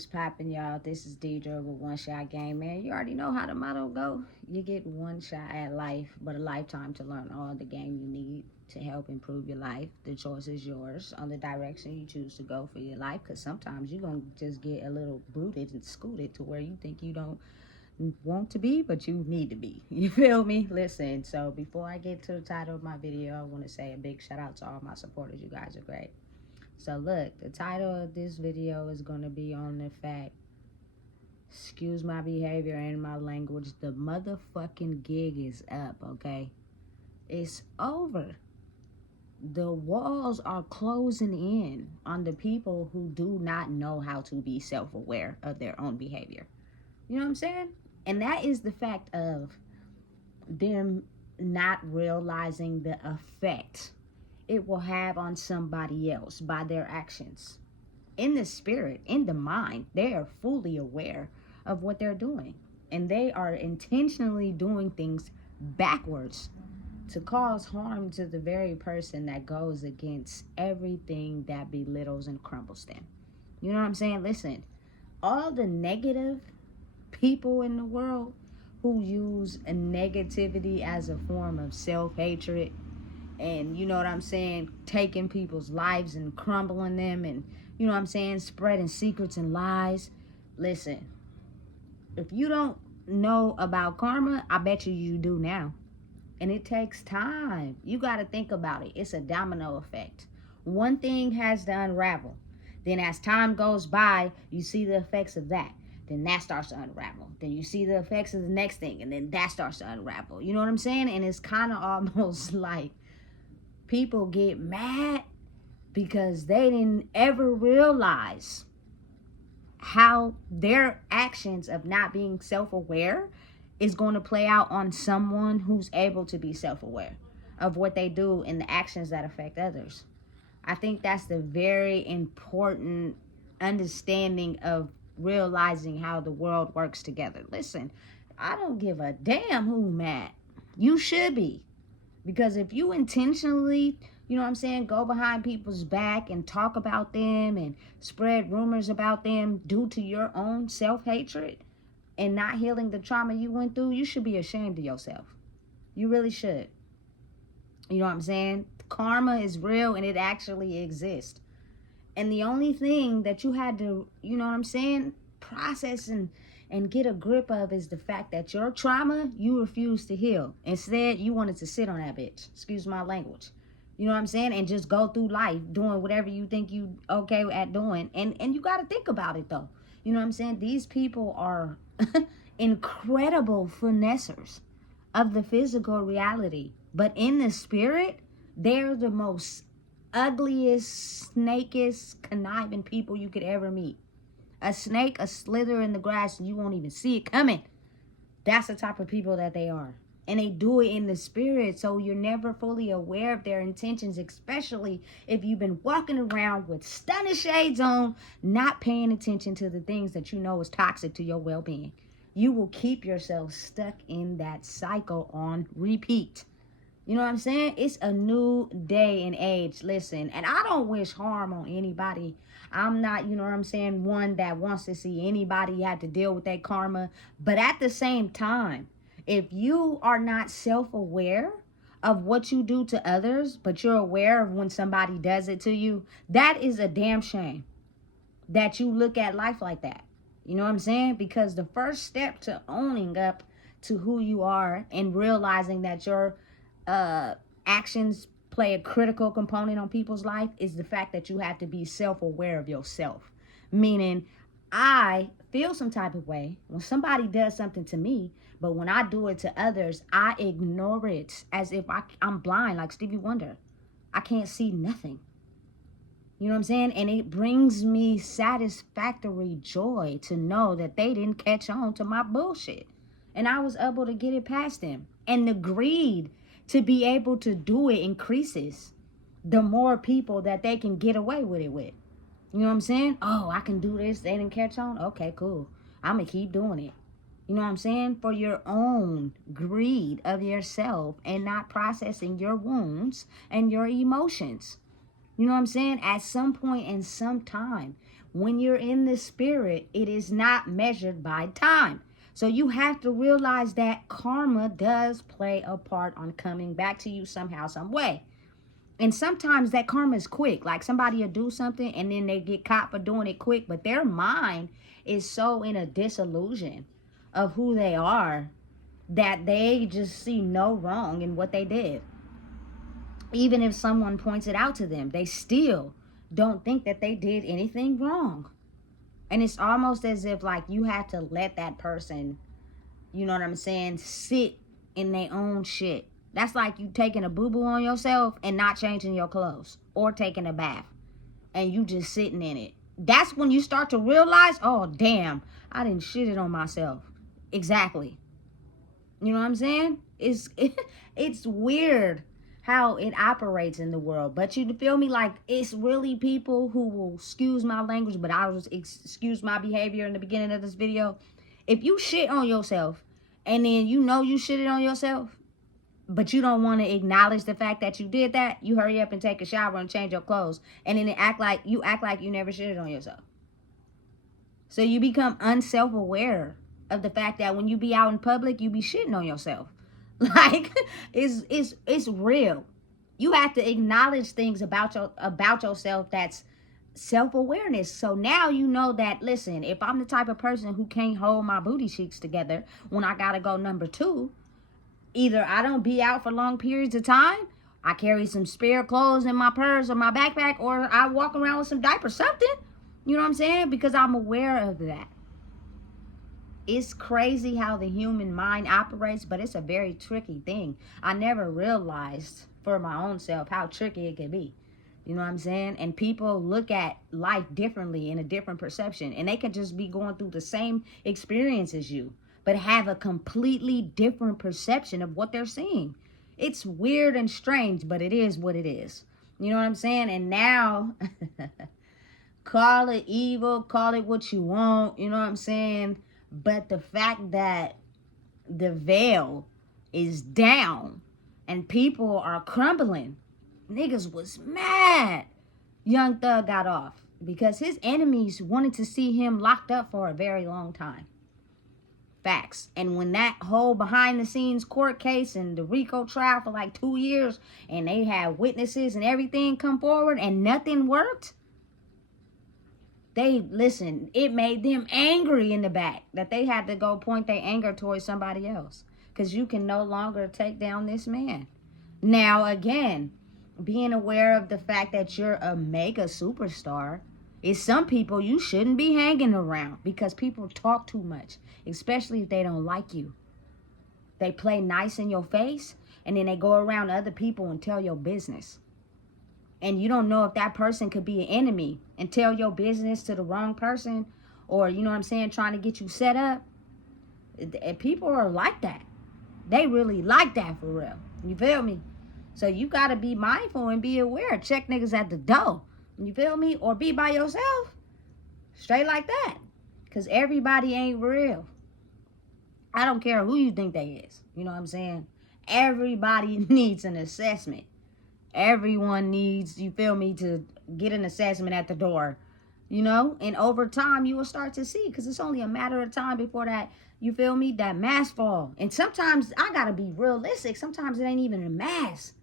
What's poppin', y'all? This is Deidre with One Shot Game. Man, you already know how the motto go. You get one shot at life, but a lifetime to learn all the game you need to help improve your life. The choice is yours on the direction you choose to go for your life, because sometimes you're going to just get a little booted and scooted to where you think you don't want to be, but you need to be. You feel me? Listen, so before I get to the title of my video, I want to say a big shout out to all my supporters. You guys are great. So look, the title of this video is going to be on the fact, excuse my behavior and my language, the motherfucking gig is up, okay? It's over. The walls are closing in on the people who do not know how to be self-aware of their own behavior. You know what I'm saying? And that is the fact of them not realizing the effect it will have on somebody else by their actions. In the spirit, in the mind, they are fully aware of what they're doing. And they are intentionally doing things backwards to cause harm to the very person that goes against everything that belittles and crumbles them. You know what I'm saying? Listen, all the negative people in the world who use a negativity as a form of self-hatred, and you know what I'm saying, taking people's lives and crumbling them, and you know what I'm saying, spreading secrets and lies. Listen, if you don't know about karma, I bet you do now. And it takes time. You got to think about it. It's a domino effect. One thing has to unravel. Then as time goes by, you see the effects of that. Then that starts to unravel. Then you see the effects of the next thing, and then that starts to unravel. You know what I'm saying? And it's kind of almost like people get mad because they didn't ever realize how their actions of not being self-aware is going to play out on someone who's able to be self-aware of what they do and the actions that affect others. I think that's the very important understanding of realizing how the world works together. Listen, I don't give a damn who mad. You should be. Because if you intentionally, you know what I'm saying, go behind people's back and talk about them and spread rumors about them due to your own self-hatred and not healing the trauma you went through, you should be ashamed of yourself. You really should. You know what I'm saying? Karma is real and it actually exists. And the only thing that you had to, you know what I'm saying, process and get a grip of is the fact that your trauma, you refused to heal. Instead, you wanted to sit on that bitch. Excuse my language. You know what I'm saying? And just go through life doing whatever you think you okay at doing. And you got to think about it, though. You know what I'm saying? These people are incredible finessers of the physical reality. But in the spirit, they're the most ugliest, snakest, conniving people you could ever meet. A snake, a slither in the grass, and you won't even see it coming. That's the type of people that they are. And they do it in the spirit, so you're never fully aware of their intentions, especially if you've been walking around with stunning shades on, not paying attention to the things that you know is toxic to your well-being. You will keep yourself stuck in that cycle on repeat. You know what I'm saying? It's a new day and age. Listen, and I don't wish harm on anybody. I'm not, you know what I'm saying, one that wants to see anybody have to deal with that karma. But at the same time, if you are not self-aware of what you do to others, but you're aware of when somebody does it to you, that is a damn shame that you look at life like that. You know what I'm saying? Because the first step to owning up to who you are and realizing that your actions play a critical component on people's life is the fact that you have to be self-aware of yourself. Meaning, I feel some type of way when somebody does something to me, but when I do it to others, I ignore it as if I'm blind, like Stevie Wonder. I can't see nothing. You know what I'm saying? And it brings me satisfactory joy to know that they didn't catch on to my bullshit. And I was able to get it past them. And the greed to be able to do it increases the more people that they can get away with it with. You know what I'm saying? Oh, I can do this. They didn't catch on? Okay, cool. I'm going to keep doing it. You know what I'm saying? For your own greed of yourself and not processing your wounds and your emotions. You know what I'm saying? At some point in some time, When you're in the spirit, it is not measured by time. So you have to realize that karma does play a part on coming back to you somehow, some way. And sometimes that karma is quick. Like somebody will do something and then they get caught for doing it quick. But their mind is so in a disillusion of who they are that they just see no wrong in what they did. Even if someone points it out to them, they still don't think that they did anything wrong. And it's almost as if like you have to let that person, you know what I'm saying, sit in their own shit. That's like you taking a boo-boo on yourself and not changing your clothes or taking a bath and you just sitting in it. That's when you start to realize, oh, damn, I didn't shit it on myself. Exactly. You know what I'm saying? It's weird how it operates in the world. But you feel me? Like, it's really people who will excuse my language, but I'll just excuse my behavior in the beginning of this video. If you shit on yourself and then you know you shitted on yourself, but you don't want to acknowledge the fact that you did that, you hurry up and take a shower and change your clothes. And then act like you never shitted on yourself. So you become unself-aware of the fact that when you be out in public, you be shitting on yourself. Like, it's real. You have to acknowledge things about yourself that's self-awareness. So now you know that, listen, if I'm the type of person who can't hold my booty cheeks together when I gotta go number 2, either I don't be out for long periods of time, I carry some spare clothes in my purse or my backpack, or I walk around with some diapers, something. You know what I'm saying? Because I'm aware of that. It's crazy how the human mind operates, but it's a very tricky thing. I never realized for my own self how tricky it can be. You know what I'm saying? And people look at life differently, in a different perception. And they can just be going through the same experience as you, but have a completely different perception of what they're seeing. It's weird and strange, but it is what it is. You know what I'm saying? And now, call it evil, call it what you want. You know what I'm saying? But the fact that the veil is down and people are crumbling, niggas was mad. Young Thug got off because his enemies wanted to see him locked up for a very long time. Facts. And when that whole behind the scenes court case and the RICO trial for like 2 years and they had witnesses and everything come forward and nothing worked, it made them angry in the back that they had to go point their anger towards somebody else, because you can no longer take down this man. Now, again, being aware of the fact that you're a mega superstar is some people you shouldn't be hanging around, because people talk too much, especially if they don't like you. They play nice in your face and then they go around other people and tell your business. And you don't know if that person could be an enemy and tell your business to the wrong person, or, you know what I'm saying, trying to get you set up. And people are like that. They really like that for real. You feel me? So you got to be mindful and be aware. Check niggas at the door. You feel me? Or be by yourself. Straight like that. Because everybody ain't real. I don't care who you think they is. You know what I'm saying? Everybody needs an assessment. Everyone needs, you feel me, to get an assessment at the door, you know? And over time, you will start to see, because it's only a matter of time before that, you feel me, that mask fall. And sometimes, I got to be realistic, sometimes it ain't even a mask.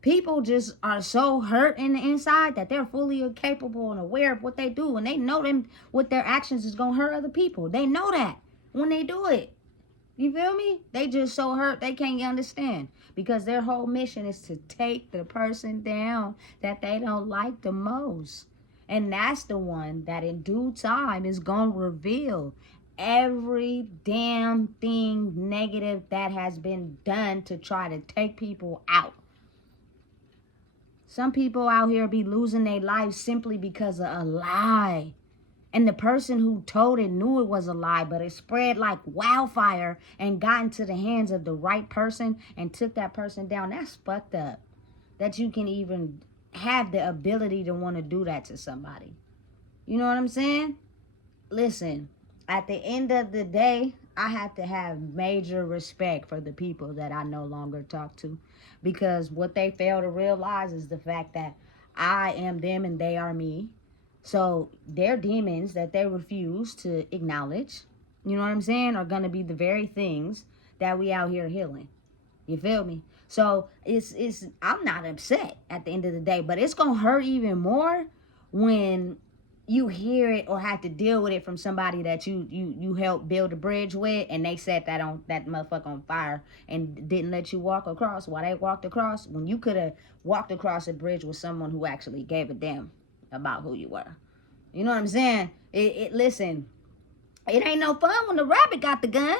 People just are so hurt in the inside that they're fully capable and aware of what they do. And they know them, what their actions is going to hurt other people. They know that when they do it. You feel me? They just so hurt they can't understand, because their whole mission is to take the person down that they don't like the most. And that's the one that in due time is going to reveal every damn thing negative that has been done to try to take people out. Some people out here be losing their lives simply because of a lie. And the person who told it knew it was a lie, but it spread like wildfire and got into the hands of the right person and took that person down. That's fucked up. That you can even have the ability to want to do that to somebody. You know what I'm saying? Listen, at the end of the day, I have to have major respect for the people that I no longer talk to, because what they fail to realize is the fact that I am them and they are me. So their demons that they refuse to acknowledge, you know what I'm saying, are going to be the very things that we out here healing. You feel me? So it's I'm not upset at the end of the day, but it's gonna hurt even more when you hear it or have to deal with it from somebody that you helped build a bridge with, and they set that motherfucker on fire and didn't let you walk across while they walked across, when you could have walked across a bridge with someone who actually gave a damn about who you were. You know what I'm saying? Listen, it ain't no fun when the rabbit got the gun.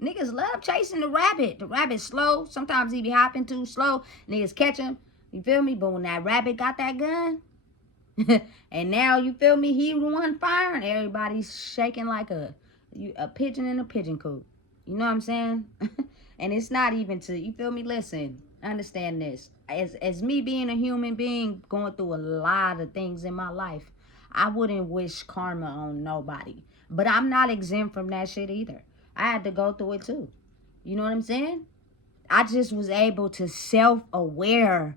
Niggas love chasing the rabbit. The rabbit's slow. Sometimes he be hopping too slow. Niggas catch him. You feel me? But when that rabbit got that gun, and now, you feel me, he won fire, and everybody's shaking like a pigeon in a pigeon coop. You know what I'm saying? And it's not even to, you feel me? Listen, understand this. As me being a human being, going through a lot of things in my life, I wouldn't wish karma on nobody. But I'm not exempt from that shit either. I had to go through it too. You know what I'm saying? I just was able to self-aware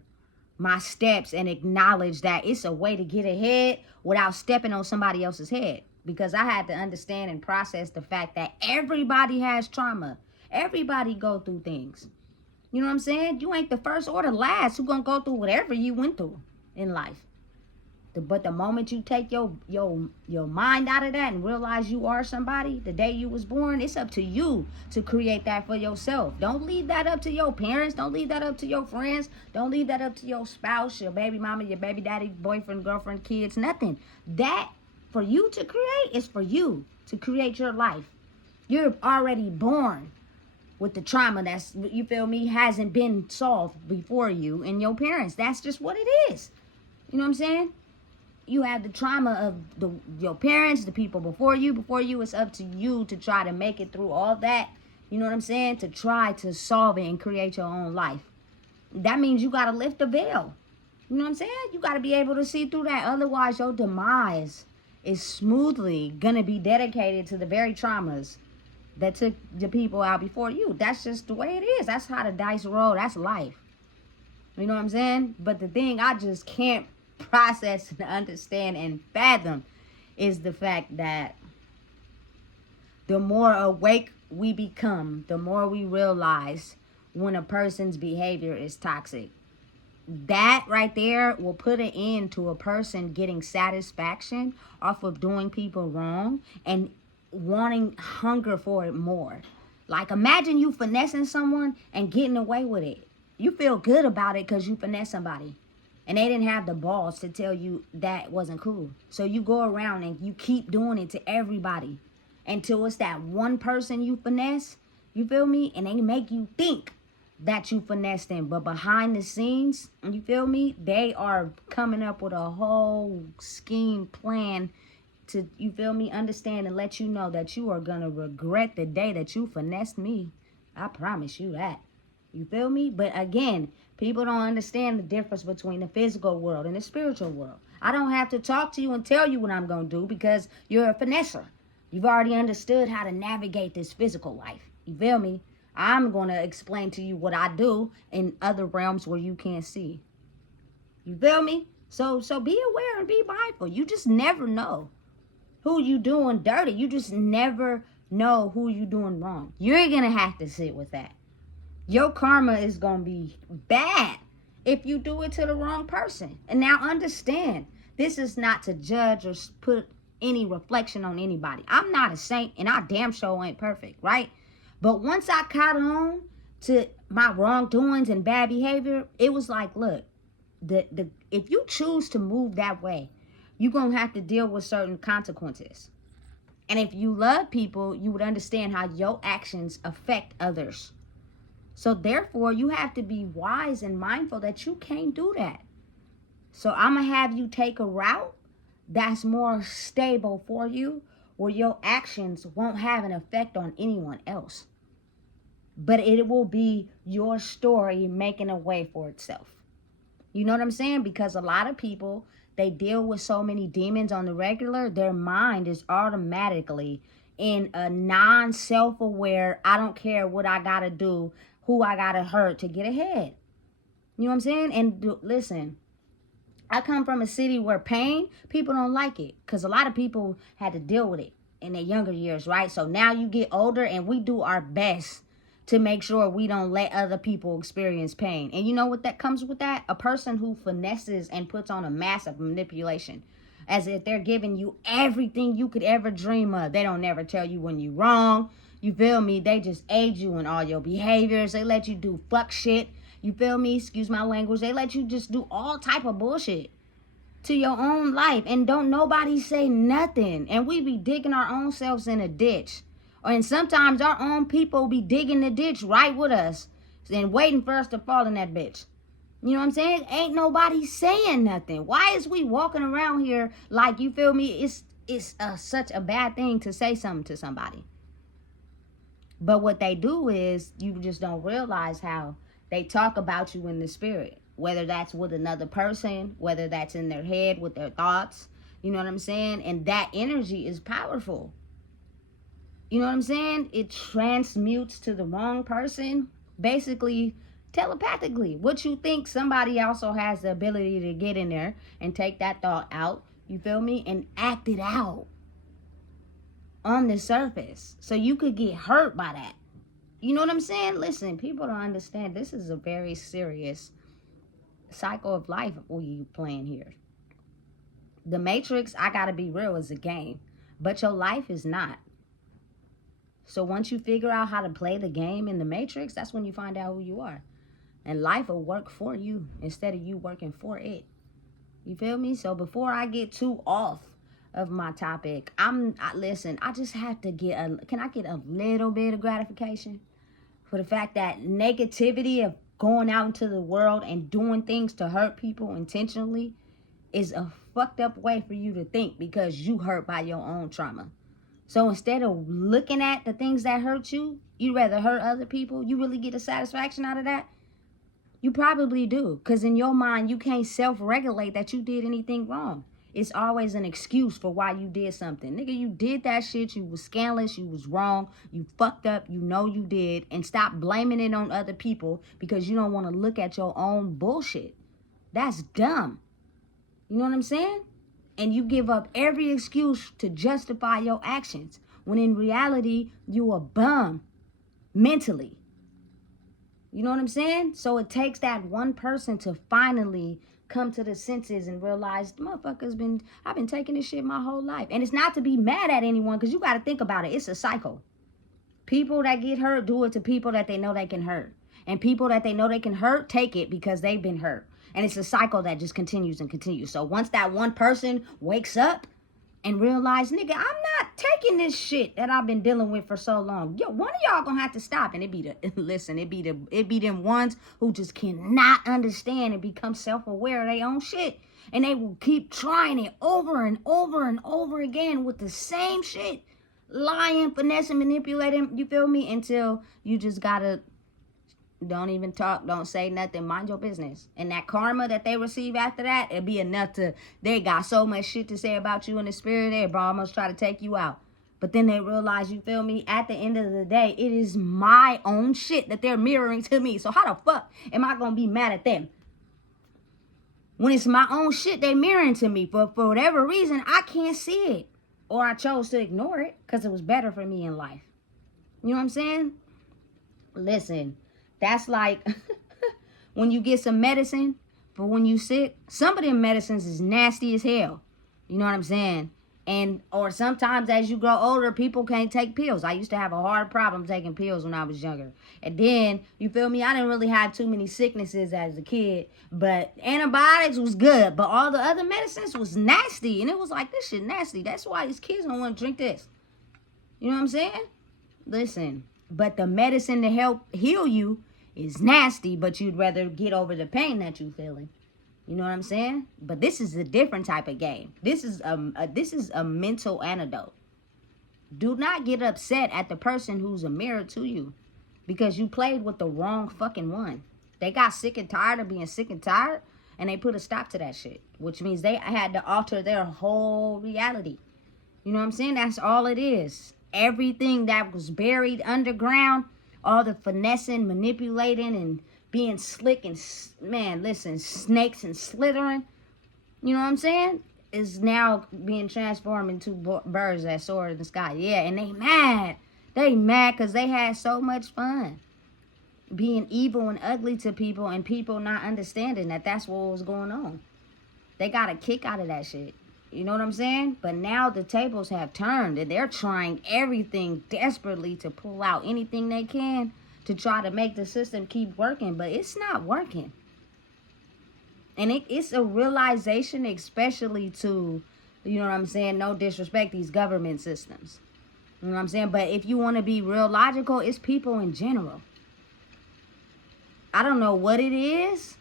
my steps and acknowledge that it's a way to get ahead without stepping on somebody else's head. Because I had to understand and process the fact that everybody has trauma. Everybody go through things. You know what I'm saying? You ain't the first or the last who gonna go through whatever you went through in life. But the moment you take your mind out of that and realize you are somebody, the day you was born, it's up to you to create that for yourself. Don't leave that up to your parents. Don't leave that up to your friends. Don't leave that up to your spouse, your baby mama, your baby daddy, boyfriend, girlfriend, kids, nothing. That for you to create is for you to create your life. You're already born with the trauma that's, you feel me, hasn't been solved before you and your parents. That's just what it is. You know what I'm saying? You have the trauma of your parents, the people before you. Before you, it's up to you to try to make it through all that. You know what I'm saying? To try to solve it and create your own life. That means you got to lift the veil. You know what I'm saying? You got to be able to see through that. Otherwise, your demise is smoothly going to be dedicated to the very traumas that took the people out before you. That's just the way it is. That's how the dice roll. That's life. You know what I'm saying? But the thing I just can't process and understand and fathom is the fact that the more awake we become, the more we realize when a person's behavior is toxic. That right there will put an end to a person getting satisfaction off of doing people wrong and wanting hunger for it more. Like, imagine you finessing someone and getting away with it. You feel good about it because you finesse somebody. And they didn't have the balls to tell you that wasn't cool. So you go around and you keep doing it to everybody until it's that one person you finesse. You feel me? And they make you think that you finessed them. But behind the scenes, you feel me? They are coming up with a whole scheme plan to, you feel me, understand and let you know that you are going to regret the day that you finessed me. I promise you that. You feel me? But again, people don't understand the difference between the physical world and the spiritual world. I don't have to talk to you and tell you what I'm going to do because you're a finesser. You've already understood how to navigate this physical life. You feel me? I'm going to explain to you what I do in other realms where you can't see. You feel me? So be aware and be mindful. You just never know who you doing dirty. You just never know who you doing wrong. You're going to have to sit with that. Your karma is going to be bad if you do it to the wrong person. And now understand, this is not to judge or put any reflection on anybody. I'm not a saint and I damn sure ain't perfect, right? But once I caught on to my wrongdoings and bad behavior, it was like, look, if you choose to move that way, you're going to have to deal with certain consequences. And if you love people, you would understand how your actions affect others. So therefore, you have to be wise and mindful that you can't do that. So I'm going to have you take a route that's more stable for you, where your actions won't have an effect on anyone else. But it will be your story making a way for itself. You know what I'm saying? Because a lot of people, they deal with so many demons on the regular, their mind is automatically in a non-self-aware, I don't care what I got to do, who I got to hurt to get ahead. You know what I'm saying? And listen, I come from a city where pain, people don't like it because a lot of people had to deal with it in their younger years, right? So now you get older and we do our best to make sure we don't let other people experience pain. And you know what that comes with that? A person who finesses and puts on a massive manipulation as if they're giving you everything you could ever dream of. They don't never tell you when you're wrong. You feel me? They just aid you in all your behaviors. They let you do fuck shit. You feel me? Excuse my language. They let you just do all type of bullshit to your own life and don't nobody say nothing. And we be digging our own selves in a ditch. And sometimes our own people be digging the ditch right with us and waiting for us to fall in that bitch. You know what I'm saying? Ain't nobody saying nothing. Why is we walking around here like, you feel me? It's such a bad thing to say something to somebody. But what they do is, you just don't realize how they talk about you in the spirit. Whether that's with another person, whether that's in their head with their thoughts. You know what I'm saying? And that energy is powerful. You know what I'm saying? It transmutes to the wrong person. Basically, telepathically. What you think, somebody also has the ability to get in there and take that thought out. You feel me? And act it out on the surface. So you could get hurt by that. You know what I'm saying? Listen, people don't understand. This is a very serious cycle of life we playing here. The Matrix, I gotta be real, is a game. But your life is not. So once you figure out how to play the game in the Matrix, that's when you find out who you are. And life will work for you instead of you working for it. You feel me? So before I get too off of my topic, listen, I just have to can I get a little bit of gratification for the fact that negativity of going out into the world and doing things to hurt people intentionally is a fucked up way for you to think, because you hurt by your own trauma. So instead of looking at the things that hurt you, you rather hurt other people. You really get a satisfaction out of that? You probably do, because in your mind, you can't self-regulate that you did anything wrong. It's always an excuse for why you did something. Nigga, you did that shit. You was scandalous. You was wrong. You fucked up. You know you did. And stop blaming it on other people because you don't want to look at your own bullshit. That's dumb. You know what I'm saying? And you give up every excuse to justify your actions, when in reality, you a bum mentally. You know what I'm saying? So it takes that one person to finally come to the senses and realize, I've been taking this shit my whole life. And it's not to be mad at anyone, because you got to think about it. It's a cycle. People that get hurt do it to people that they know they can hurt. And people that they know they can hurt take it because they've been hurt. And it's a cycle that just continues and continues. So once that one person wakes up and realize, nigga, I'm not taking this shit that I've been dealing with for so long. Yo, one of y'all gonna have to stop. And it be them ones who just cannot understand and become self-aware of their own shit. And they will keep trying it over and over and over again with the same shit. Lying, finessing, manipulating, you feel me? Until you just gotta, don't even talk, don't say nothing, mind your business. And that karma that they receive after that, it'll be enough they got so much shit to say about you in the spirit, they'll almost try to take you out. But then they realize, you feel me, at the end of the day, it is my own shit that they're mirroring to me. So how the fuck am I gonna be mad at them when it's my own shit they mirroring to me? But for whatever reason, I can't see it. Or I chose to ignore it because it was better for me in life. You know what I'm saying? Listen, that's like when you get some medicine for when you sick. Some of them medicines is nasty as hell. You know what I'm saying? Or sometimes as you grow older, people can't take pills. I used to have a hard problem taking pills when I was younger. And then, you feel me, I didn't really have too many sicknesses as a kid. But antibiotics was good. But all the other medicines was nasty. And it was like, this shit nasty. That's why these kids don't want to drink this. You know what I'm saying? Listen, but the medicine to help heal you is nasty, but you'd rather get over the pain that you're feeling. You know what I'm saying? But this is a different type of game. This is a mental antidote. Do not get upset at the person who's a mirror to you because you played with the wrong fucking one. They got sick and tired of being sick and tired, and they put a stop to that shit, which means they had to alter their whole reality. You know what I'm saying? That's all it is. Everything that was buried underground, all the finessing, manipulating, and being slick and, man, listen, snakes and slithering, You know what I'm saying? Is now being transformed into birds that soar in the sky. Yeah, and they mad. They mad because they had so much fun being evil and ugly to people, and people not understanding that that's what was going on. They got a kick out of that shit. You know what I'm saying? But now the tables have turned, and they're trying everything desperately to pull out anything they can to try to make the system keep working, but it's not working. And it's a realization, especially to, you know what I'm saying, no disrespect, these government systems. You know what I'm saying? But if you want to be real logical, it's people in general. I don't know what it is,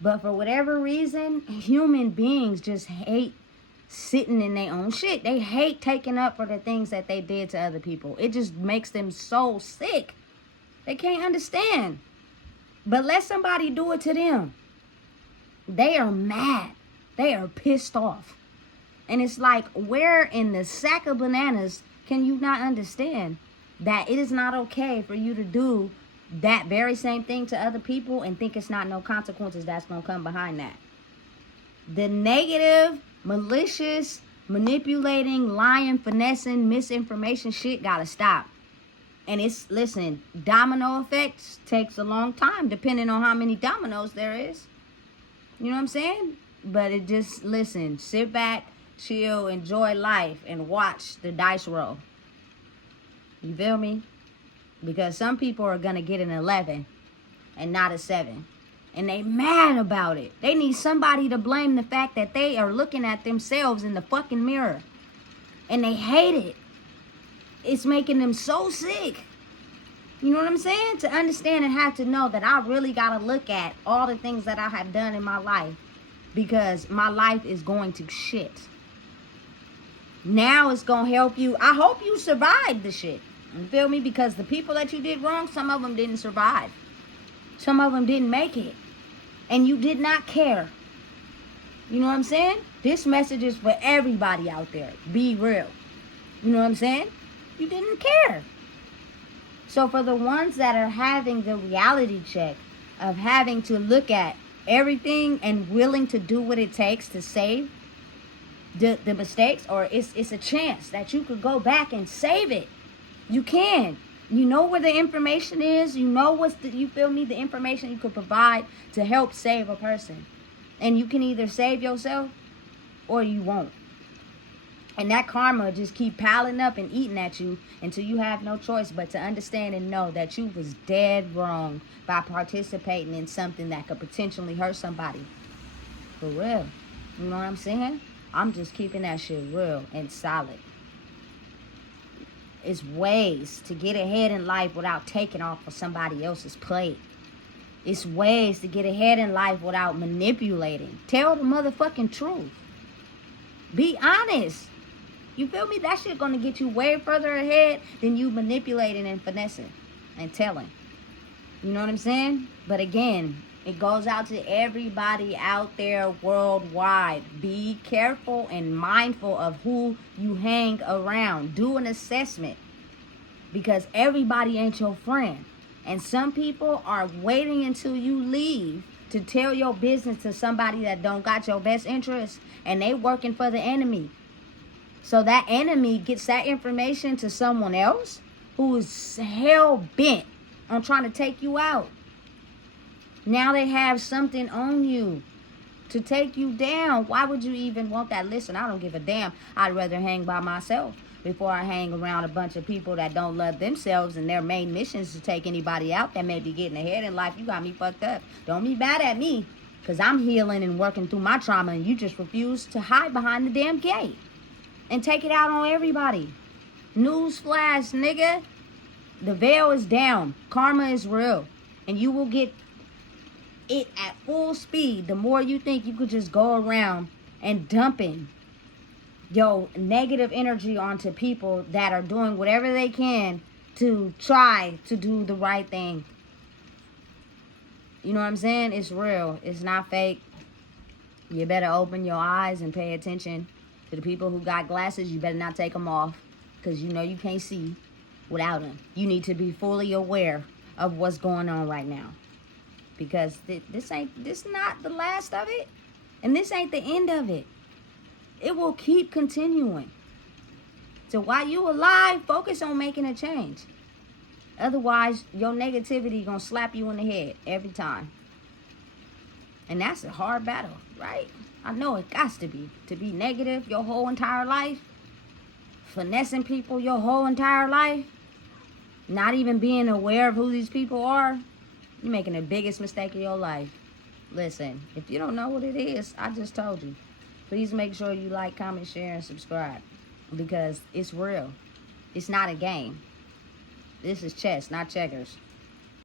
but for whatever reason, human beings just hate sitting in their own shit. They hate taking up for the things that they did to other people. It just makes them so sick. They can't understand. But let somebody do it to them. They are mad. They are pissed off. And it's like, where in the sack of bananas can you not understand that it is not okay for you to do that very same thing to other people and think it's not no consequences that's going to come behind that? The negative, malicious, manipulating, lying, finessing, misinformation shit got to stop. And it's, listen, domino effects takes a long time depending on how many dominoes there is. You know what I'm saying? But it just, listen, sit back, chill, enjoy life, and watch the dice roll. You feel me? Because some people are going to get an 11 and not a 7. And they mad about it. They need somebody to blame the fact that they are looking at themselves in the fucking mirror. And they hate it. It's making them so sick. You know what I'm saying? To understand and have to know that I really got to look at all the things that I have done in my life. Because my life is going to shit. Now it's going to help you. I hope you survive the shit. You feel me? Because the people that you did wrong, some of them didn't survive. Some of them didn't make it. And you did not care. You know what I'm saying? This message is for everybody out there. Be real. You know what I'm saying? You didn't care. So for the ones that are having the reality check of having to look at everything and willing to do what it takes to save the mistakes, or it's a chance that you could go back and save it. You can. You know where the information is. You know you feel me? The information you could provide to help save a person. And you can either save yourself or you won't. And that karma just keep piling up and eating at you until you have no choice but to understand and know that you was dead wrong by participating in something that could potentially hurt somebody. For real. You know what I'm saying? I'm just keeping that shit real and solid. It's ways to get ahead in life without taking off of somebody else's plate. It's ways to get ahead in life without manipulating. Tell the motherfucking truth. Be honest. You feel me? That shit gonna get you way further ahead than you manipulating and finessing and telling. You know what I'm saying? But again, it goes out to everybody out there worldwide. Be careful and mindful of who you hang around. Do an assessment. Because everybody ain't your friend. And some people are waiting until you leave to tell your business to somebody that don't got your best interest. And they working for the enemy. So that enemy gets that information to someone else who is hell-bent on trying to take you out. Now they have something on you to take you down. Why would you even want that? Listen, I don't give a damn. I'd rather hang by myself before I hang around a bunch of people that don't love themselves and their main mission is to take anybody out that may be getting ahead in life. You got me fucked up. Don't be mad at me because I'm healing and working through my trauma and you just refuse to hide behind the damn gate and take it out on everybody. Newsflash, nigga. The veil is down. Karma is real. And you will get it at full speed the more you think you could just go around and dumping your negative energy onto people that are doing whatever they can to try to do the right thing. You know what I'm saying? It's real. It's not fake. You better open your eyes and pay attention to the people who got glasses. You better not take them off because you know you can't see without them. You need to be fully aware of what's going on right now. Because this not the last of it. And this ain't the end of it. It will keep continuing. So while you alive, focus on making a change. Otherwise, your negativity gonna slap you in the head every time. And that's a hard battle, right? I know it got to be negative your whole entire life, finessing people your whole entire life, not even being aware of who these people are. You're making the biggest mistake of your life. Listen, if you don't know what it is, I just told you. Please make sure you like, comment, share, and subscribe, because it's real. It's not a game. This is chess, not checkers.